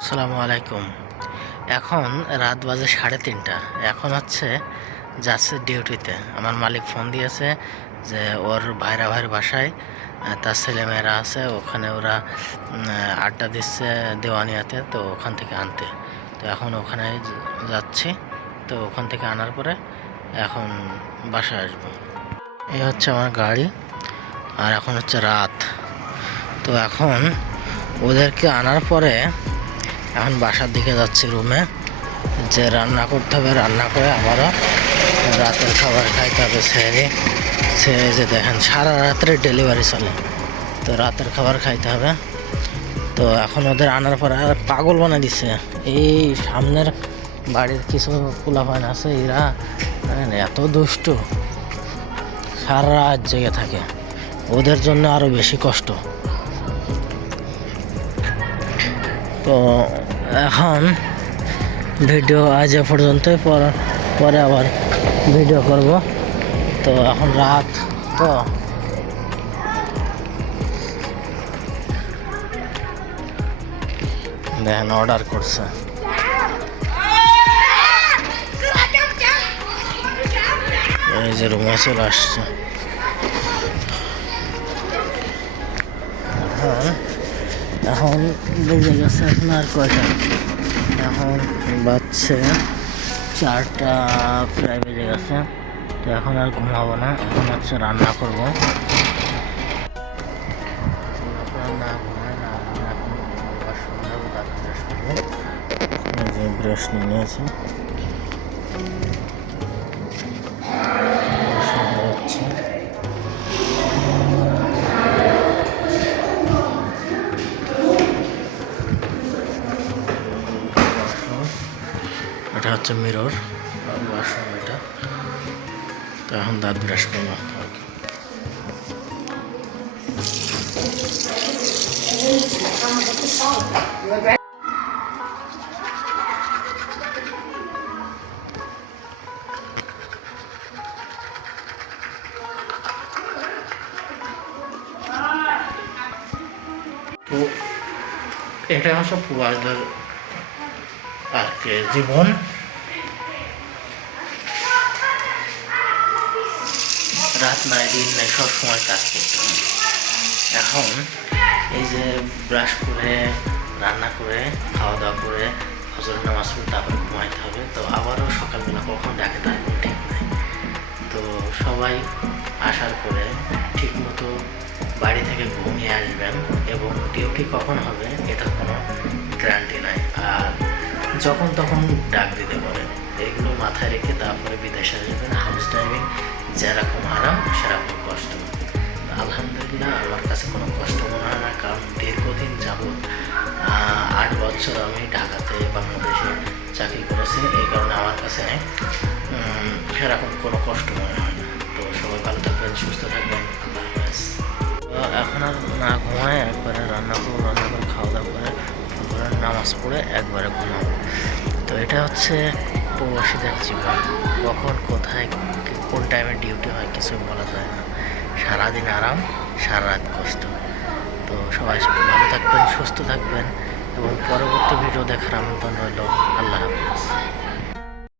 আসসালামু আলাইকুম। এখন রাত বাজে 3:30। এখন যাচ্ছে ডিউটিতে। আমার মালিক ফোন দিয়েছে যে ওর ভাইয়ের বাসায় তার ছেলেমেয়েরা আছে, ওখানে ওরা আড্ডা দিচ্ছে দেওয়ানিয়াতে, তো ওখান থেকে আনতে। তো এখন ওখানে যাচ্ছি। তো ওখান থেকে আনার পরে এখন বাসায় আসবো। এই হচ্ছে আমার গাড়ি, আর এখন রাত। তো এখন ওদেরকে আনার পরে এখন বাসার দিকে যাচ্ছি, রুমে যে রান্না করতে হবে, রান্না করে আবারও রাতের খাবার খাইতে হবে। সেরে যে দেখেন সারা রাত্রে ডেলিভারি চলে, তো রাতের খাবার খাইতে হবে। তো এখন ওদের আনার পরে আর পাগল বানিয়ে দিচ্ছে। এই সামনের বাড়ির কিছু পোলাপান আছে, এরা এত দুষ্টু, সারা রাত জেগে থাকে। ওদের জন্য আরো বেশি কষ্ট। তো এখন ভিডিও আজ এ পর্যন্তই, পরে আবার ভিডিও করব। তো এখন রাত, তো দেখেন অর্ডার করছে। এই যে রুমে চলে আসছে। এখন বেজে গেছে আপনার কয়টা, এখন বাজছে 4টা প্রায় বেজে গেছে। তো এখন আর ঘুমাবো না, এখন রান্না করবো। ব্রাশ নিয়ে নিয়েছি, এটা হচ্ছে মিরর ওয়াশরুম এটা। তো এখন দাঁত ব্রাশ করবো। তো এটা হচ্ছে প্রবাসীদের আর কি জীবন। রাত নাই দিন নাই, সবসময় কাজ করতে হবে। এখন এই যে ব্রাশ করে, রান্না করে, খাওয়া দাওয়া করে, ফজরের নামাজ পড়ে তারপরে ঘুমাইতে হবে। তো আবারও সকালবেলা কখন ডাকে তার কোনো ঠিক নাই। তো সবাই আসার পরে ঠিক মতো বাড়ি থেকে ঘুমিয়ে আসবেন, এবং ডিউটি কখন হবে এটার কোনো গ্যারান্টি নাই। আর যখন তখন ডাক দিতে পারে, এগুলো মাথায় রেখে তারপরে বিদেশে আসবেন। হাউস ড্রাইভিং যেরকম আরাম সেরকম কষ্ট। আলহামদুলিল্লাহ আমার কাছে কোনো কষ্ট মনে হয় না, কারণ দীর্ঘদিন যাবৎ 8 বছর আমি ঢাকাতে বাংলাদেশে চাকরি করেছি। এই কারণে আমার কাছে সেরকম কোনো কষ্ট মনে হয় না। তো সবাই ভালো থাকবেন, সুস্থ থাকবেন, আল্লাহ হাফেজ। এখন আর না ঘুমায়, একবারে রান্না করে খাওয়া দাওয়া করে ফজরের নামাজ পড়ে একবারে ঘুমাবো। তো এটা হচ্ছে প্রবাসীদের জীবন। কখন কোথায় কোন টাইমে ডিউটি হয় কিছু বলা যায় না। সারাদিন আরাম, সারা রাত কষ্ট। তো সবাই ভালো থাকবেন, সুস্থ থাকবেন, এবং পরবর্তী ভিডিও দেখার আমন্ত্রণ রইল। আল্লাহ হাফেজ।